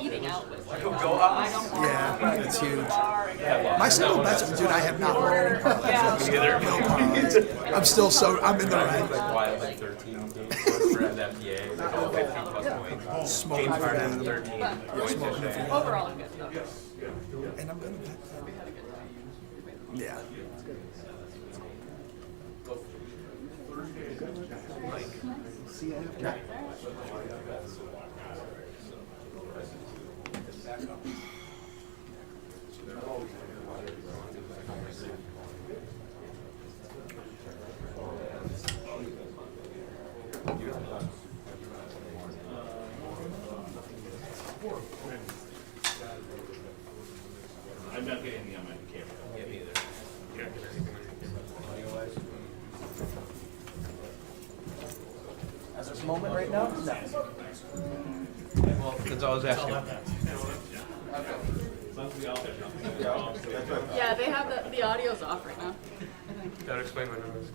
eating out with like, Yeah, it's huge. My single bets, dude, I have not won any parlays. No parlays. I'm still I'm in the red. Like 13 games for FBA, like all 50 plus points. Smoking James for Harden them. 13 points yesterday. overall good stuff. And I'm gonna bet that. Yeah. I'm not getting anything on my camera. Yeah, me either. As this moment right now? No. Well, that's all I was asking. Yeah, they have the audio's off right now. That would explain my numbers.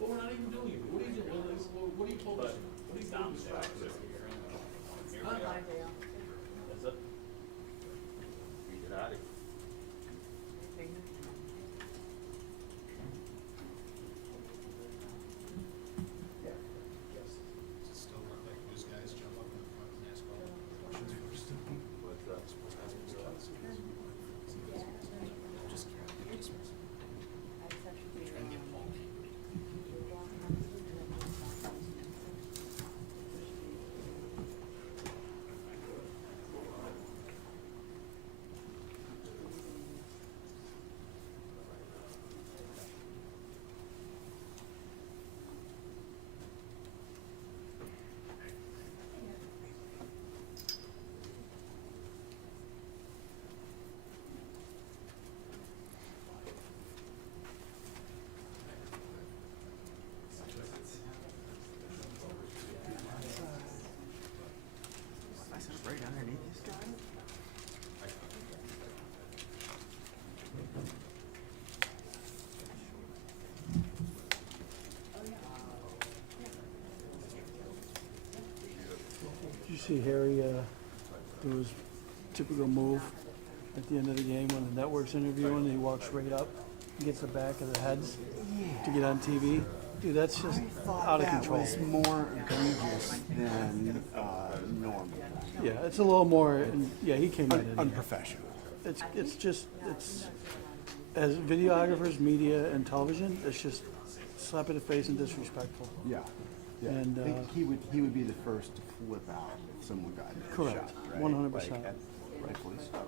But we're not even doing it. What are you doing? What are you told us? What are you doing? That's it. Get out of here. Still look like those guys jump up in the front and ask all the questions first. Just curious. Try and get Paul. Right underneath this guy? Did you see Harry do his typical move at the end of the game when the network's interviewing? He walks right up, gets the back of the heads to get on TV. Dude, that's just out of control. That was more egregious than normal. Yeah, it's a little more. And yeah, he came in. Unprofessional. It's just as videographers, media, and television, it's just slap in the face and disrespectful. Yeah. Yeah. And, I think he would be the first to flip out if someone got Correct. shot. Right? 100%. Like, rightfully so.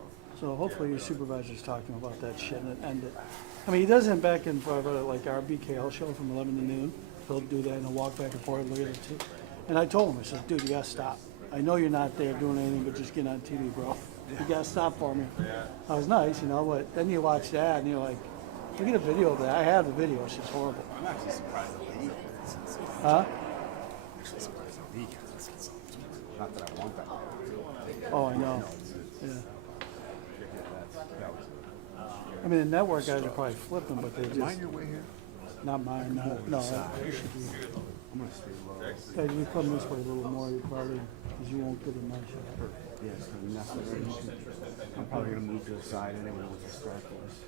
So hopefully your supervisor's talking about that shit and end it. I mean, he does it back and forth, like our BKL show from 11 to noon. He'll do that and he'll walk back and forth, look at it too. And I told him, I said, dude, you gotta stop. I know you're not there doing anything but just get on TV, bro. You gotta stop for me. I was nice, but then you watch that and you're like, look at the video of that. I have the video, it's just horrible. I'm actually surprised that he gets it. Huh? I'm actually surprised that he gets it. Not that I want that. Oh, I know. Yeah. That was I mean, the network guys are probably flipping, but they Mind just, your way here? not mine, no, it should be. I'm gonna stay low. Yeah, you come this way a little more, you probably, because you won't get in my shot. Yes, I'm probably gonna move to the side anyway with the strike force.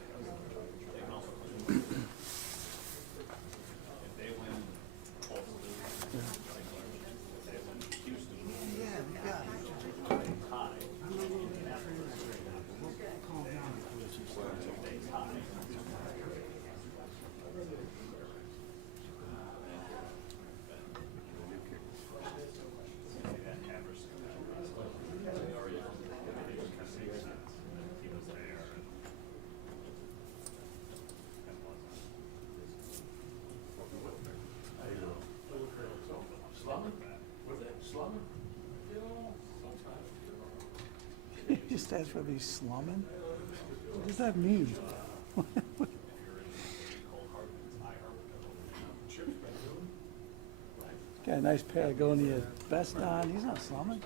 Just asked whether he's slumming. What does that mean? Got a nice Patagonia vest on. He's not slumming.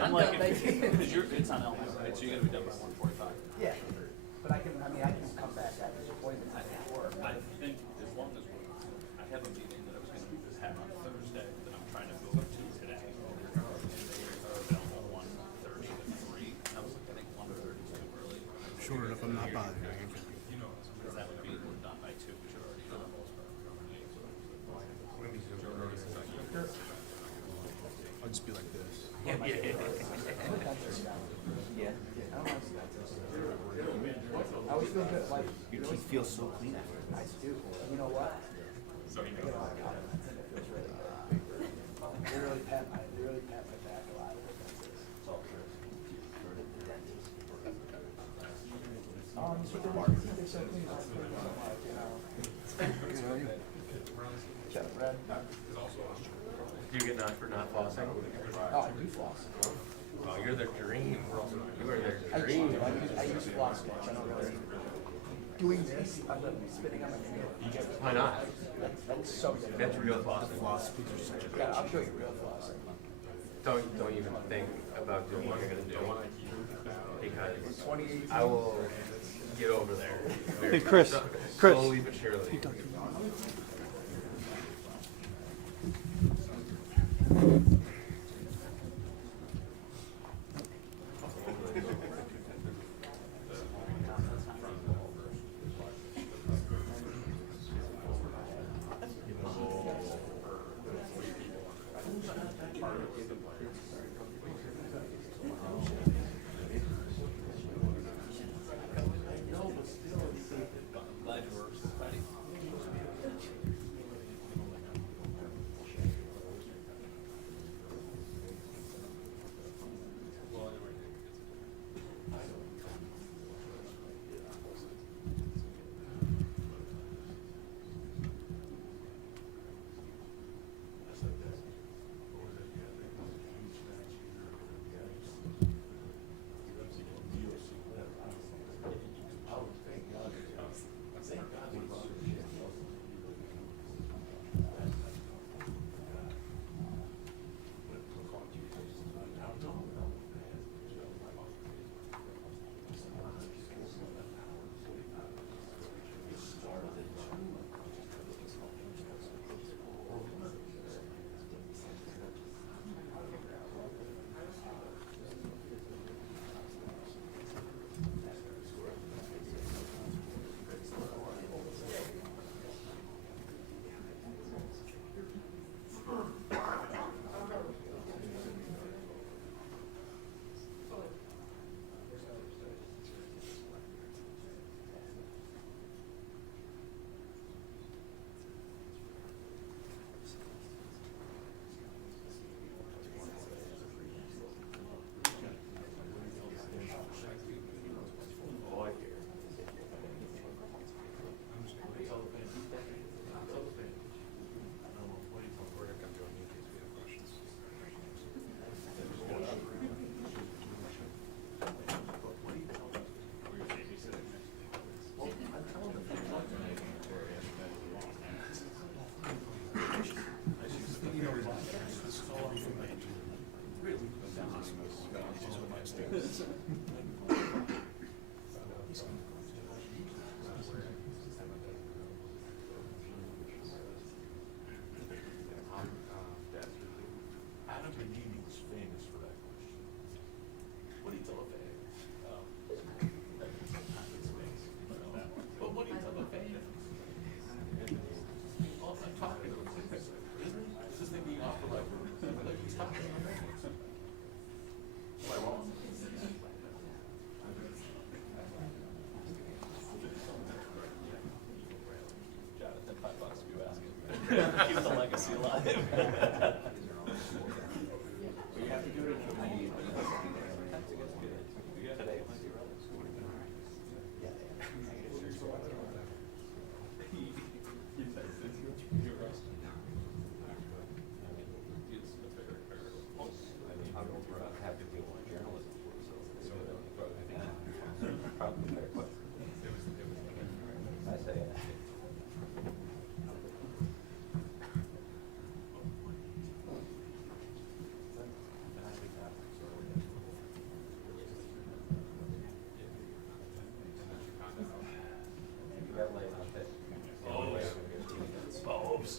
I'm like, because it's on Elm, right? So you're gonna be done by 1:45. Yeah, but I can come back after this appointment before. I think as long as I have a meeting that I was gonna have on Thursday that I'm trying to move to today. They are available 1:30 to 3. I was like, I think 1:30 is too early. Sure enough, I'm not bothering you. Because that would be done by 2, which are already done. I'll just be like this. Yeah. I always feel good, like, your teeth feel so clean after. I do. You know what? So you I get a lot of compliments and it feels really good. They really pat my back a lot. So the water teeth are so clean. I feel like, you know. Check red. Do you get knocked for not flossing? Oh, I do floss. Oh, you're their dream. You are their I dream. use floss much. I don't really. Doing this, I'm spitting on my finger. Why not? That's so good. That's real flossing. Yeah, I'll show you real floss. Don't even think about doing what you're gonna do. Because 2018. I will get over there. Hey, Chris. Slowly but surely. Glad you were ready. Adam Benini was famous for that question. What do you tell a fan? But what do you tell a fan? Oh, I'm talking. Isn't it? Is this thing being off the record? Like he's talking. Am I wrong? Jonathan, $5 if you ask it. Keep the legacy alive. We have to do it until we. Today. Have to deal with journalism, so probably better question. I say it. You got laid out that. Bulbs.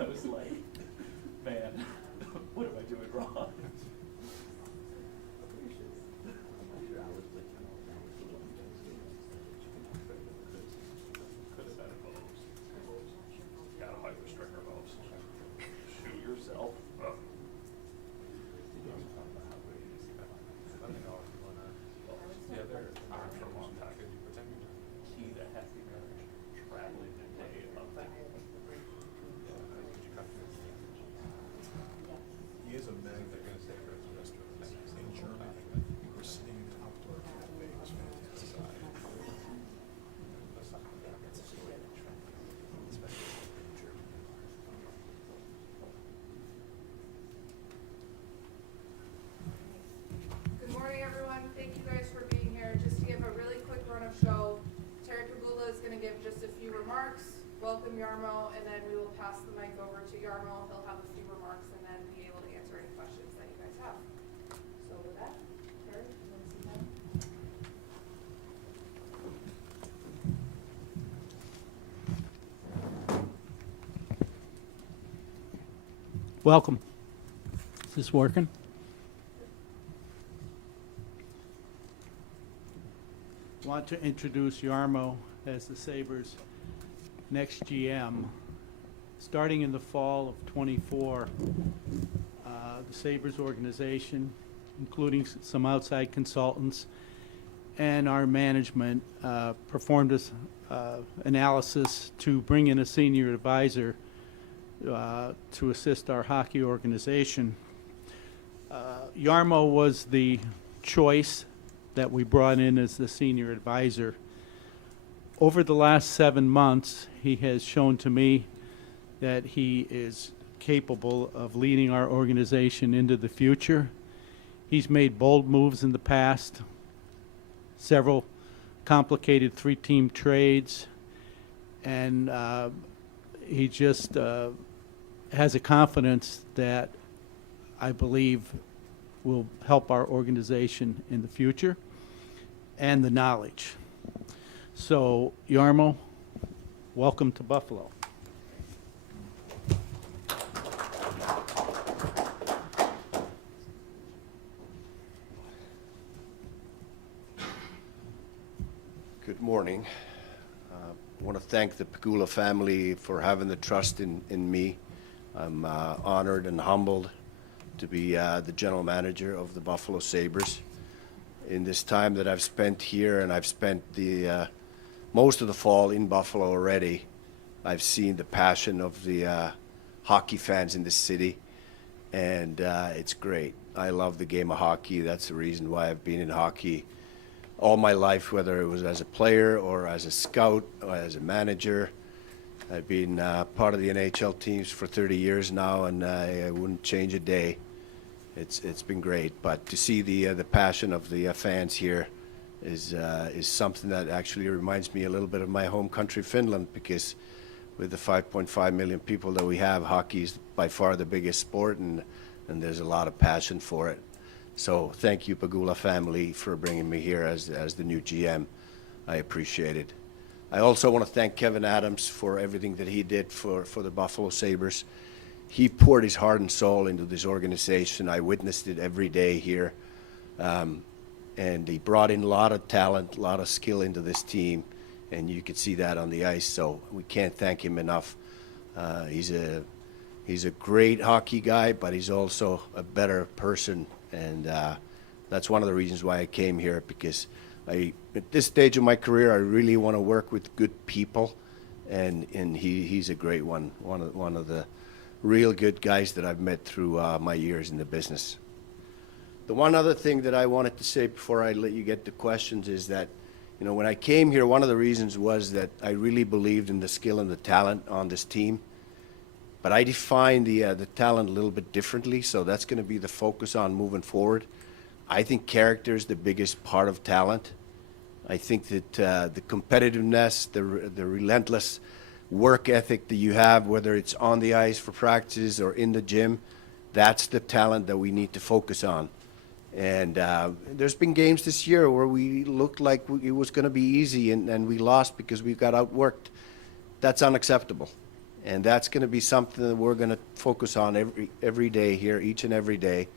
I was like, man, what am I doing wrong? Could have been a Bob's. Got a hyper stringer Bob's. Shoot yourself. Yeah, there are for a long time. Key to happy marriage. Traveling the day of that. He is a magnet for restaurants in Germany. We're sitting in an outdoor cafe. It was fantastic. Good morning, everyone. Thank you guys for being here. Just to give a really quick run of show, Terry Pagula is going to give just a few remarks, welcome Yarmo, and then we will pass the mic over to Yarmo. He'll have a few remarks and then be able to answer any questions that you guys have. So with that, Terry, you want to see that? Welcome. Is this working? Want to introduce Yarmo as the Sabres' next GM. Starting in the fall of '24, the Sabres organization, including some outside consultants and our management, performed this analysis to bring in a senior advisor to assist our hockey organization. Yarmo was the choice that we brought in as the senior advisor. Over the last 7 months, he has shown to me that he is capable of leading our organization into the future. He's made bold moves in the past, several complicated three-team trades, and he just has a confidence that I believe will help our organization in the future, and the knowledge. So, Yarmo, welcome to Buffalo. Good morning. I want to thank the Pagula family for having the trust in me. I'm honored and humbled to be the general manager of the Buffalo Sabres. In this time that I've spent here, and I've spent the most of the fall in Buffalo already, I've seen the passion of the hockey fans in the city, and it's great. I love the game of hockey. That's the reason why I've been in hockey all my life, whether it was as a player or as a scout or as a manager. I've been part of the NHL teams for 30 years now, and I wouldn't change a day. It's been great, but to see the passion of the fans here is something that actually reminds me a little bit of my home country, Finland, because with the 5.5 million people that we have, hockey is by far the biggest sport, and there's a lot of passion for it. So thank you, Pegula family, for bringing me here as the new GM. I appreciate it. I also want to thank Kevin Adams for everything that he did for the Buffalo Sabres. He poured his heart and soul into this organization. I witnessed it every day here. And he brought in a lot of talent, a lot of skill into this team, and you could see that on the ice. So we can't thank him enough. He's a great hockey guy, but he's also a better person, and that's one of the reasons why I came here, because at this stage of my career, I really want to work with good people, and he's a great one of the real good guys that I've met through my years in the business. The one other thing that I wanted to say before I let you get to questions is that, you know, when I came here, one of the reasons was that I really believed in the skill and the talent on this team. But I define the talent a little bit differently, so that's going to be the focus on moving forward. I think character is the biggest part of talent. I think that the competitiveness, the relentless work ethic that you have, whether it's on the ice for practices or in the gym, that's the talent that we need to focus on. And there's been games this year where we looked like it was going to be easy, and we lost because we got outworked. That's unacceptable. And that's going to be something that we're going to focus on every day here, each and every day,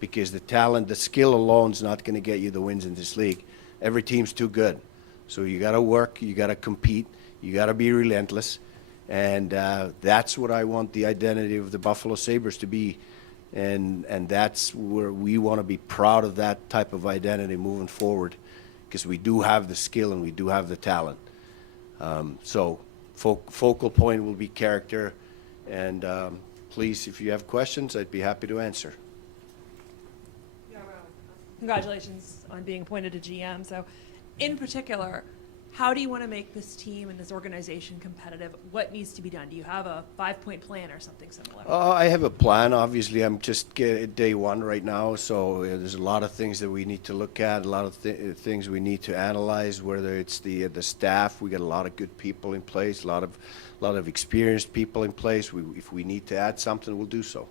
because the talent, the skill alone is not going to get you the wins in this league. Every team's too good. So you got to work, you got to compete, you got to be relentless. And that's what I want the identity of the Buffalo Sabres to be. And that's where we want to be proud of that type of identity moving forward, because we do have the skill and we do have the talent. So focal point will be character. And please, if you have questions, I'd be happy to answer. Congratulations on being appointed a GM. So, in particular, how do you want to make this team and this organization competitive? What needs to be done? Do you have a 5-point plan or something similar? I have a plan. Obviously, I'm just day one right now, so there's a lot of things that we need to look at, a lot of things we need to analyze, whether it's the staff. We got a lot of good people in place, a lot of experienced people in place. If we need to add something, we'll do so.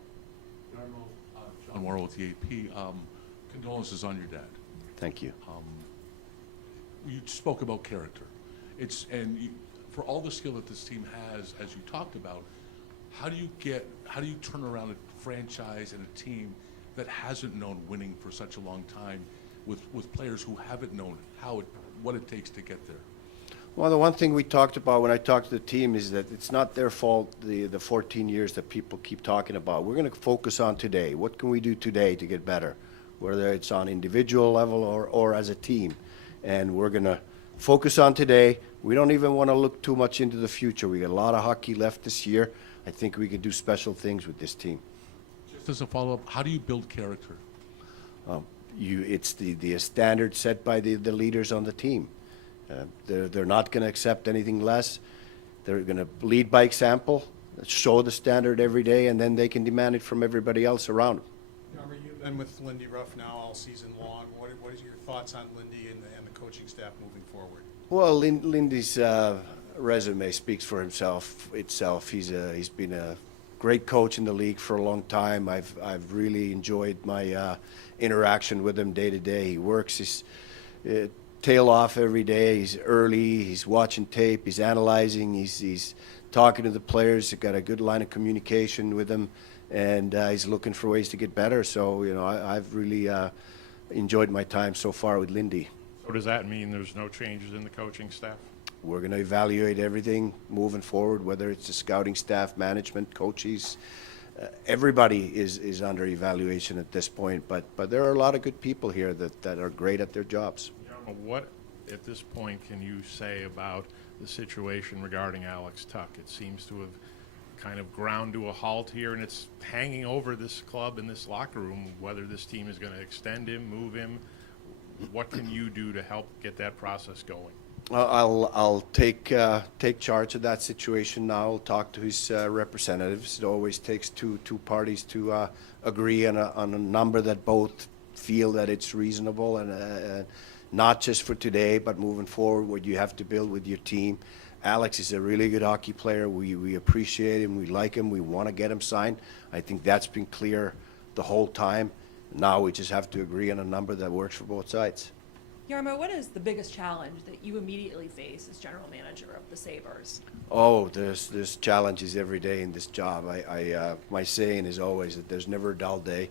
John Morrow with the AP. Condolences on your dad. Thank you. You spoke about character. For all the skill that this team has, as you talked about, how do you turn around a franchise and a team that hasn't known winning for such a long time, with players who haven't known what it takes to get there? Well, the one thing we talked about when I talked to the team is that it's not their fault, the 14 years that people keep talking about. We're going to focus on today. What can we do today to get better, whether it's on individual level or as a team? And we're going to focus on today. We don't even want to look too much into the future. We got a lot of hockey left this year. I think we can do special things with this team. Just as a follow-up, how do you build character? It's the standard set by the leaders on the team. They're not going to accept anything less. They're going to lead by example, show the standard every day, and then they can demand it from everybody else around them. You've been with Lindy Ruff now all season long. What is your thoughts on Lindy and the coaching staff moving forward? Well, Lindy's resume speaks for itself. He's been a great coach in the league for a long time. I've really enjoyed my interaction with him day to day. He works his tail off every day. He's early. He's watching tape. He's analyzing. He's talking to the players. He's got a good line of communication with them, and he's looking for ways to get better. So, I've really enjoyed my time so far with Lindy. So does that mean there's no changes in the coaching staff? We're going to evaluate everything moving forward, whether it's the scouting staff, management, coaches. Everybody is under evaluation at this point, but there are a lot of good people here that are great at their jobs. What, at this point, can you say about the situation regarding Alex Tuck? It seems to have kind of ground to a halt here, and it's hanging over this club and this locker room, whether this team is going to extend him, move him. What can you do to help get that process going? I'll take charge of that situation now. I'll talk to his representatives. It always takes two parties to agree on a number that both feel that it's reasonable, and not just for today, but moving forward, what you have to build with your team. Alex is a really good hockey player. We appreciate him. We like him. We want to get him signed. I think that's been clear the whole time. Now we just have to agree on a number that works for both sides. Jarmo, what is the biggest challenge that you immediately face as general manager of the Sabres? Oh, there's challenges every day in this job. My saying is always that there's never a dull day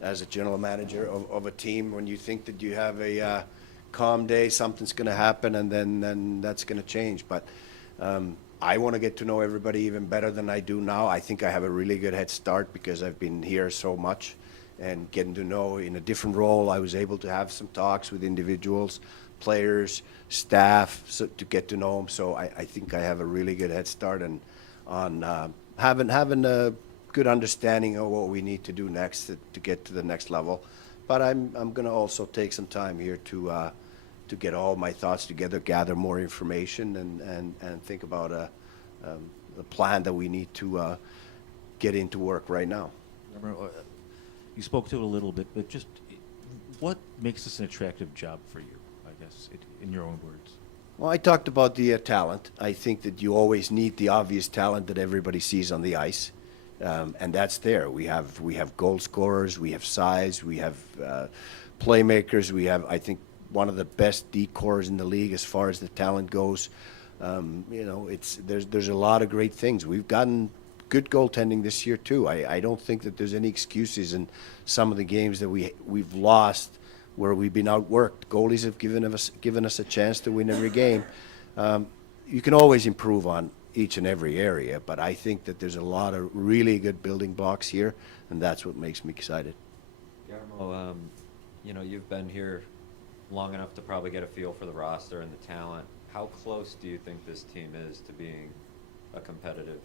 as a general manager of a team. When you think that you have a calm day, something's going to happen, and then that's going to change. But I want to get to know everybody even better than I do now. I think I have a really good head start because I've been here so much and getting to know in a different role. I was able to have some talks with individuals, players, staff, so to get to know them. So I think I have a really good head start on having a good understanding of what we need to do next to get to the next level. But I'm going to also take some time here to get all my thoughts together, gather more information, and think about a plan that we need to get into work right now. You spoke to it a little bit, but just what makes this an attractive job for you, I guess, in your own words? Well, I talked about the talent. I think that you always need the obvious talent that everybody sees on the ice, and that's there. We have goal scorers, we have size, we have playmakers, we have, I think, one of the best decors in the league as far as the talent goes. There's a lot of great things. We've gotten good goaltending this year too. I don't think that there's any excuses in some of the games that we've lost where we've been outworked. Goalies have given us a chance to win every game. You can always improve on each and every area, but I think that there's a lot of really good building blocks here, and that's what makes me excited. Jarmo, you've been here long enough to probably get a feel for the roster and the talent. How close do you think this team is to being a competitive,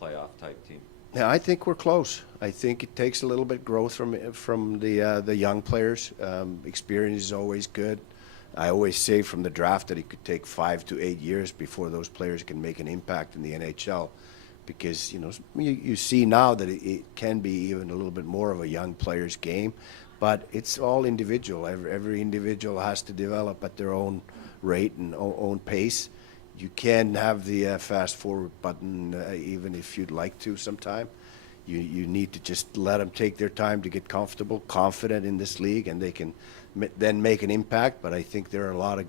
playoff type team? Yeah, I think we're close. I think it takes a little bit growth from the young players. Experience is always good. I always say from the draft that it could take 5 to 8 years before those players can make an impact in the NHL, because you see now that it can be even a little bit more of a young player's game, but it's all individual. Every individual has to develop at their own rate and own pace. You can have the fast forward button even if you'd like to sometime. You need to just let them take their time to get comfortable, confident in this league, and they can then make an impact. But I think there are a lot of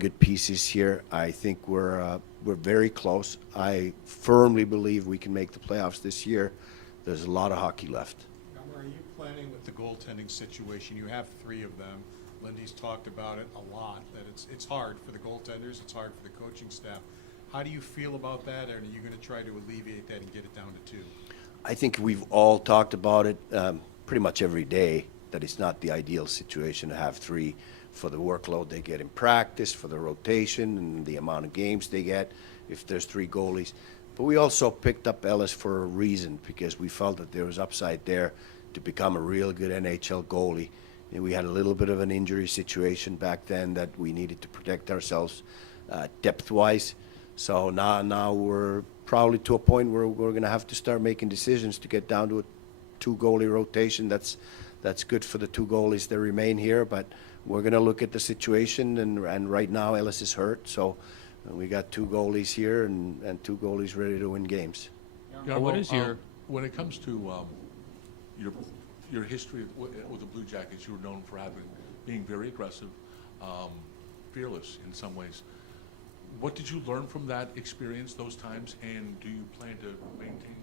good pieces here. I think we're very close. I firmly believe we can make the playoffs this year. There's a lot of hockey left. Are you planning with the goaltending situation? You have 3 of them. Lindy's talked about it a lot, that it's hard for the goaltenders, it's hard for the coaching staff. How do you feel about that, and are you going to try to alleviate that and get it down to 2? I think we've all talked about it pretty much every day, that it's not the ideal situation to have 3 for the workload they get in practice, for the rotation and the amount of games they get if there's 3 goalies. But we also picked up Ellis for a reason, because we felt that there was upside there to become a real good NHL goalie. And we had a little bit of an injury situation back then that we needed to protect ourselves depth-wise. So now we're probably to a point where we're going to have to start making decisions to get down to a 2-goalie rotation. That's good for the 2 goalies that remain here, but we're going to look at the situation, and right now Ellis is hurt, so we got 2 goalies here and 2 goalies ready to win games. Yeah, what is when it comes to your history with the Blue Jackets, you were known for being very aggressive, fearless in some ways. What did you learn from that experience, those times, and do you plan to maintain,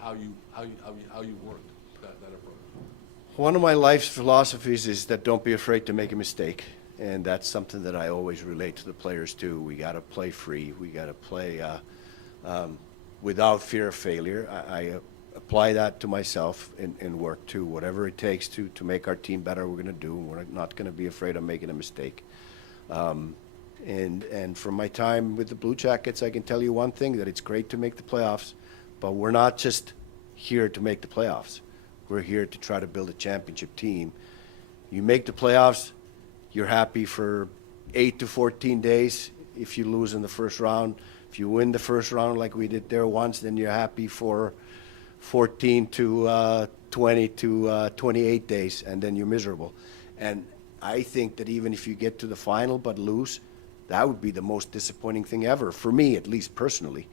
how you worked that approach? One of my life's philosophies is that don't be afraid to make a mistake, and that's something that I always relate to the players too. We got to play free. We got to play without fear of failure. I apply that to myself in work too. Whatever it takes to make our team better, we're going to do. We're not going to be afraid of making a mistake. And from my time with the Blue Jackets, I can tell you one thing, that it's great to make the playoffs, but we're not just here to make the playoffs. We're here to try to build a championship team. You make the playoffs, you're happy for 8 to 14 days if you lose in the first round. If you win the first round like we did there once, then you're happy for 14 to 20 to 28 days, and then you're miserable. And I think that even if you get to the final but lose, that would be the most disappointing thing ever, for me at least personally.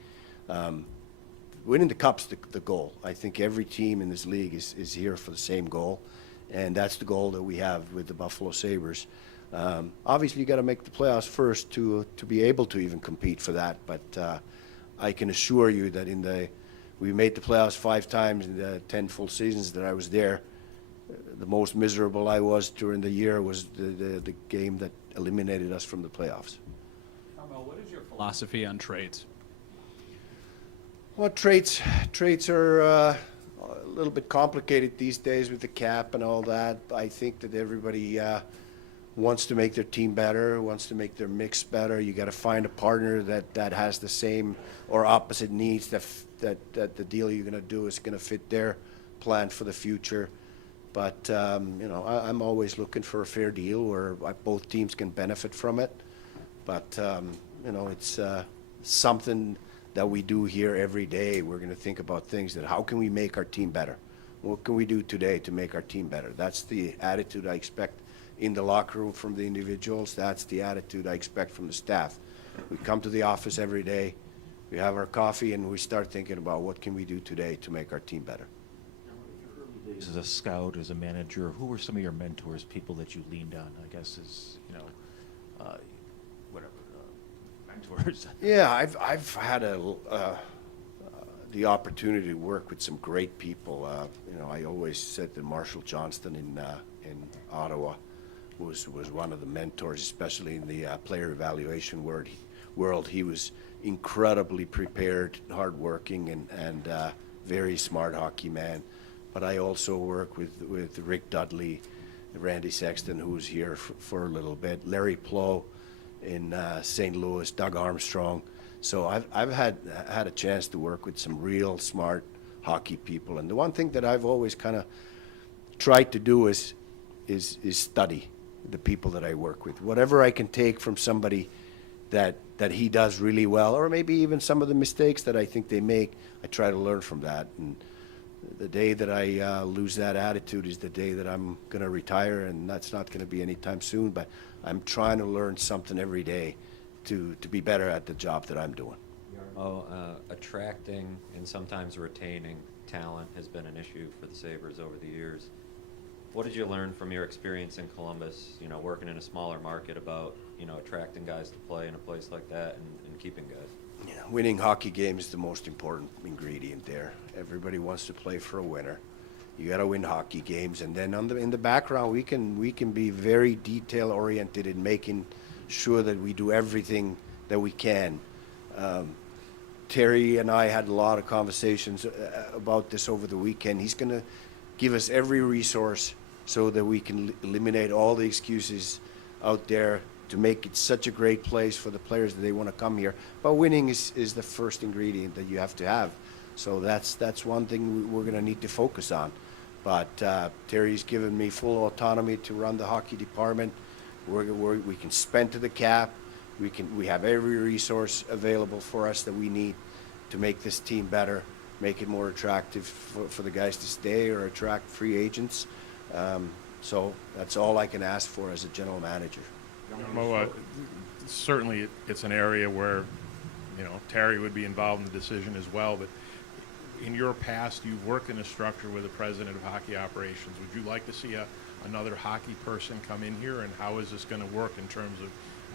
Winning the cup's the goal. I think every team in this league is here for the same goal, and that's the goal that we have with the Buffalo Sabres. Obviously, you got to make the playoffs first to be able to even compete for that. But I can assure you that we made the playoffs 5 times in the 10 full seasons that I was there. The most miserable I was during the year was the game that eliminated us from the playoffs. Carmel, what is your philosophy on trades? Well, trades are a little bit complicated these days with the cap and all that. I think that everybody wants to make their team better, wants to make their mix better. You got to find a partner that has the same or opposite needs, that the deal you're going to do is going to fit their plan for the future. But I'm always looking for a fair deal where both teams can benefit from it. But it's something that we do here every day. We're going to think about things that, how can we make our team better? What can we do today to make our team better? That's the attitude I expect in the locker room from the individuals. That's the attitude I expect from the staff. We come to the office every day, we have our coffee, and we start thinking about what can we do today to make our team better. As a scout, as a manager, who were some of your mentors, people that you leaned on, I guess, as, mentors? Yeah, I've had the opportunity to work with some great people. I always said that Marshall Johnston in Ottawa was one of the mentors, especially in the player evaluation world. He was incredibly prepared, hardworking, and very smart hockey man. But I also work with Rick Dudley, Randy Sexton, who was here for a little bit, Larry Plow in St. Louis, Doug Armstrong. So I've had a chance to work with some real smart hockey people. And the one thing that I've always kind of tried to do is study the people that I work with. Whatever I can take from somebody that he does really well, or maybe even some of the mistakes that I think they make, I try to learn from that. And the day that I lose that attitude is the day that I'm going to retire, and that's not going to be anytime soon. But I'm trying to learn something every day to be better at the job that I'm doing. Attracting and sometimes retaining talent has been an issue for the Sabres over the years. What did you learn from your experience in Columbus, working in a smaller market, about, attracting guys to play in a place like that and keeping guys? Yeah, winning hockey games is the most important ingredient there. Everybody wants to play for a winner. You got to win hockey games, and then in the background, we can be very detail oriented in making sure that we do everything that we can. Terry and I had a lot of conversations about this over the weekend. He's going to give us every resource so that we can eliminate all the excuses out there to make it such a great place for the players that they want to come here. But winning is the first ingredient that you have to have. So that's one thing we're going to need to focus on. But Terry's given me full autonomy to run the hockey department. We can spend to the cap. We have every resource available for us that we need to make this team better, make it more attractive for the guys to stay or attract free agents. So that's all I can ask for as a general manager. Well, certainly it's an area where, Terry would be involved in the decision as well. But in your past, you've worked in a structure with a president of hockey operations. Would you like to see another hockey person come in here, and how is this going to work in terms of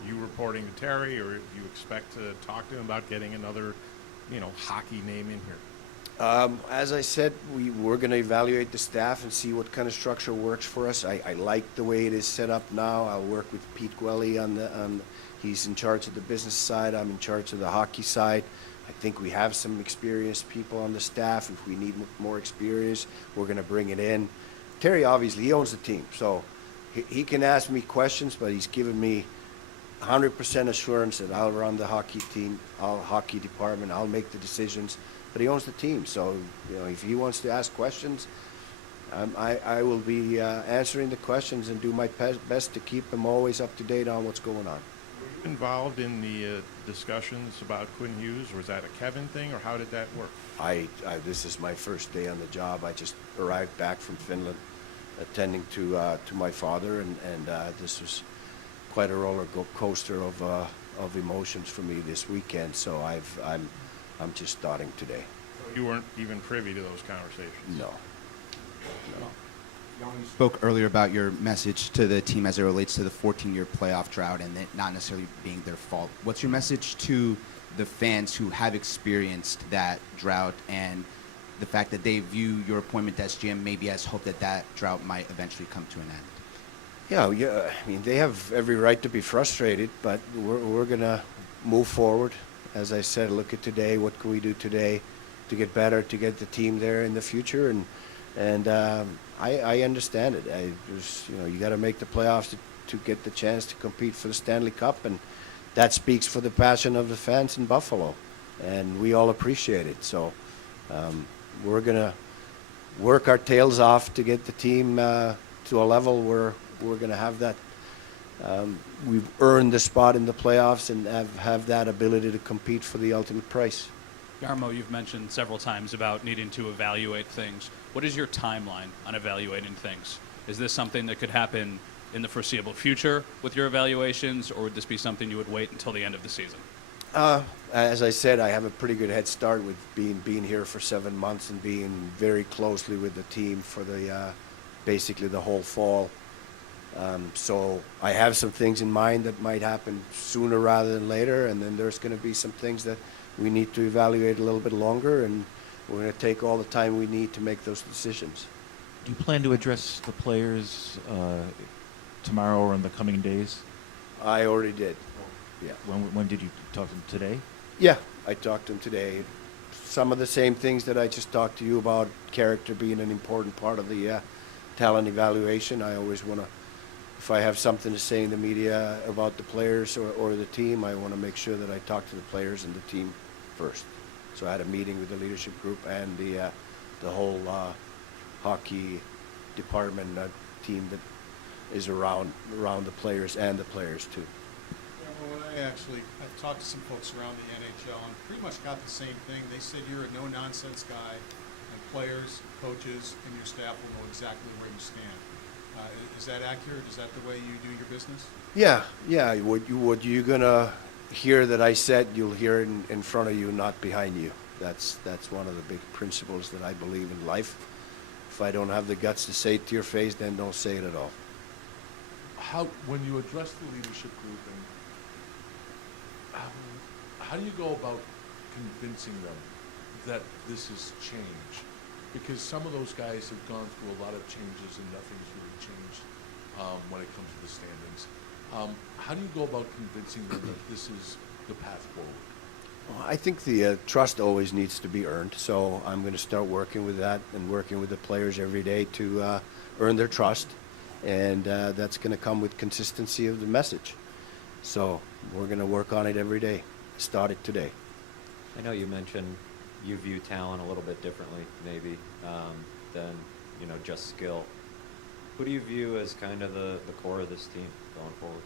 you reporting to Terry, or do you expect to talk to him about getting another, hockey name in here? As I said, we're going to evaluate the staff and see what kind of structure works for us. I like the way it is set up now. I'll work with Pete Gwelly he's in charge of the business side. I'm in charge of the hockey side. I think we have some experienced people on the staff. If we need more experience, we're going to bring it in. Terry, obviously, he owns the team, so he can ask me questions, but he's given me 100% assurance that I'll run the hockey team, hockey department, I'll make the decisions, but he owns the team, so, you know, if he wants to ask questions, I will be answering the questions and do my best to keep him always up to date on what's going on. Were you involved in the discussions about Quinn Hughes, or was that a Kevin thing, or how did that work? This is my first day on the job. I just arrived back from Finland, attending to my father, and this was quite a roller coaster of emotions for me this weekend. So I'm just starting today. You weren't even privy to those conversations? No. You spoke earlier about your message to the team as it relates to the 14-year playoff drought and it not necessarily being their fault. What's your message to the fans who have experienced that drought and the fact that they view your appointment as GM maybe as hope that that drought might eventually come to an end? Yeah. I mean, they have every right to be frustrated, but we're going to move forward. As I said, look at today. What can we do today to get better, to get the team there in the future? And I understand it. You got to make the playoffs to get the chance to compete for the Stanley Cup, and that speaks for the passion of the fans in Buffalo, and we all appreciate it. So we're gonna work our tails off to get the team to a level where we're gonna have that. We've earned the spot in the playoffs and have that ability to compete for the ultimate prize. Jarmo, you've mentioned several times about needing to evaluate things. What is your timeline on evaluating things? Is this something that could happen in the foreseeable future with your evaluations, or would this be something you would wait until the end of the season? As I said, I have a pretty good head start with being here for 7 months and being very closely with the team for the basically the whole fall. So I have some things in mind that might happen sooner rather than later, and then there's going to be some things that we need to evaluate a little bit longer, and we're going to take all the time we need to make those decisions. Do you plan to address the players tomorrow or in the coming days? I already did. Yeah. When did you talk to them today? Yeah, I talked to him today. Some of the same things that I just talked to you about, character being an important part of the talent evaluation. I always want to, if I have something to say in the media about the players or the team, I want to make sure that I talk to the players and the team first. So I had a meeting with the leadership group and the whole hockey department team that is around the players and the players too. Well, I've talked to some folks around the NHL and pretty much got the same thing. They said you're a no-nonsense guy, and players, coaches, and your staff will know exactly where you stand. Is that accurate? Is that the way you do your business? Yeah. What you're gonna hear that I said, you'll hear it in front of you, not behind you. That's one of the big principles that I believe in life. If I don't have the guts to say it to your face, then don't say it at all. When you address the leadership group, and how do you go about convincing them that this is change? Because some of those guys have gone through a lot of changes and nothing's really changed when it comes to the standings. How do you go about convincing them that this is the path forward? Well, I think the trust always needs to be earned, so I'm going to start working with that and working with the players every day to earn their trust, and that's going to come with consistency of the message. So we're going to work on it every day. Start it today. I know you mentioned you view talent a little bit differently, maybe, than just skill. Who do you view as kind of the core of this team going forward?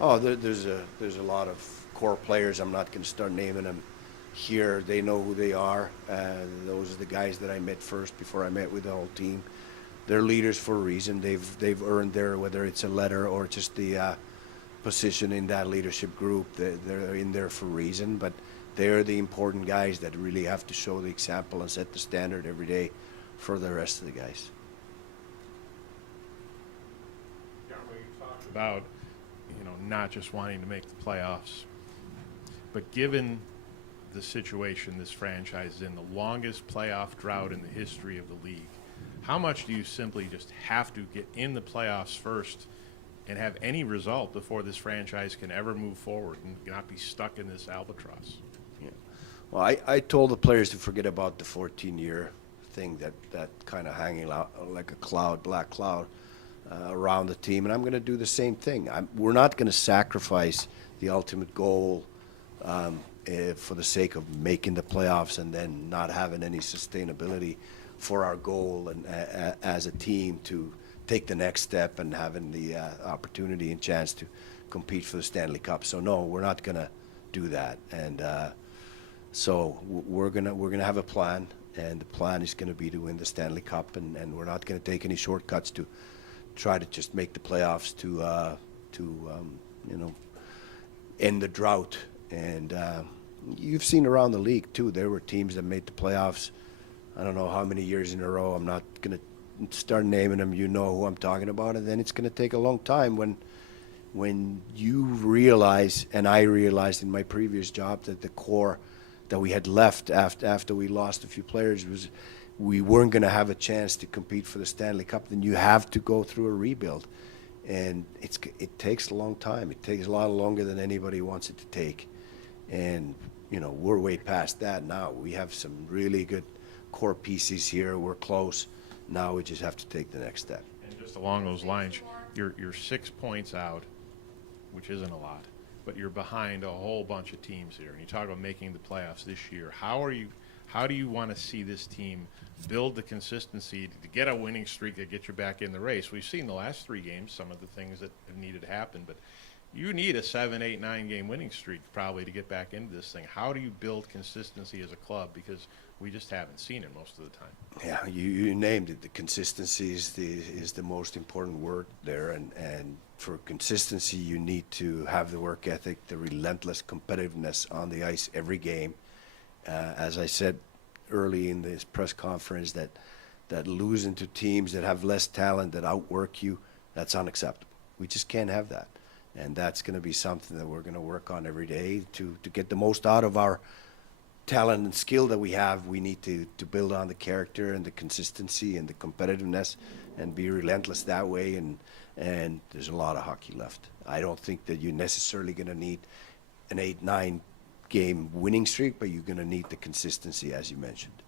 Oh, there's a lot of core players. I'm not going to start naming them here. They know who they are. Those are the guys that I met first before I met with the whole team. They're leaders for a reason. They've earned their, whether it's a letter or just the position in that leadership group. They're in there for a reason, but they're the important guys that really have to show the example and set the standard every day for the rest of the guys. About not just wanting to make the playoffs, but given the situation this franchise is in, the longest playoff drought in the history of the league, how much do you simply just have to get in the playoffs first and have any result before this franchise can ever move forward and not be stuck in this albatross? Yeah. Well, I told the players to forget about the 14-year thing that kind of hanging out like a cloud, black cloud. around the team, and I'm going to do the same thing. We're not going to sacrifice the ultimate goal for the sake of making the playoffs and then not having any sustainability for our goal and as a team to take the next step and having the opportunity and chance to compete for the Stanley Cup. So no, we're not going to do that. And so we're gonna have a plan, and the plan is going to be to win the Stanley Cup, and we're not going to take any shortcuts to try to just make the playoffs to end the drought. And you've seen around the league too, there were teams that made the playoffs I don't know how many years in a row. I'm not going to start naming them. You know who I'm talking about. And then it's going to take a long time when you realize, and I realized in my previous job, that the core that we had left after we lost a few players was we weren't going to have a chance to compete for the Stanley Cup. Then you have to go through a rebuild. And it takes a long time. It takes a lot longer than anybody wants it to take. And, we're way past that now. We have some really good core pieces here. We're close. Now we just have to take the next step. And just along those lines, you're 6 points out, which isn't a lot, but you're behind a whole bunch of teams here. And you talk about making the playoffs this year. How do you want to see this team build the consistency to get a winning streak that gets you back in the race? We've seen the last 3 games, some of the things that have needed to happen, but you need a 7, 8, 9 game winning streak probably to get back into this thing. How do you build consistency as a club? Because we just haven't seen it most of the time. Yeah, you named it. The consistency is the most important word there, and for consistency, you need to have the work ethic, the relentless competitiveness on the ice every game. As I said early in this press conference, that losing to teams that have less talent, that outwork you, that's unacceptable. We just can't have that. And that's going to be something that we're going to work on every day to get the most out of our talent and skill that we have. We need to build on the character and the consistency and the competitiveness and be relentless that way. And there's a lot of hockey left. I don't think that you're necessarily going to need an 8, 9 game winning streak, but you're going to need the consistency, as you mentioned.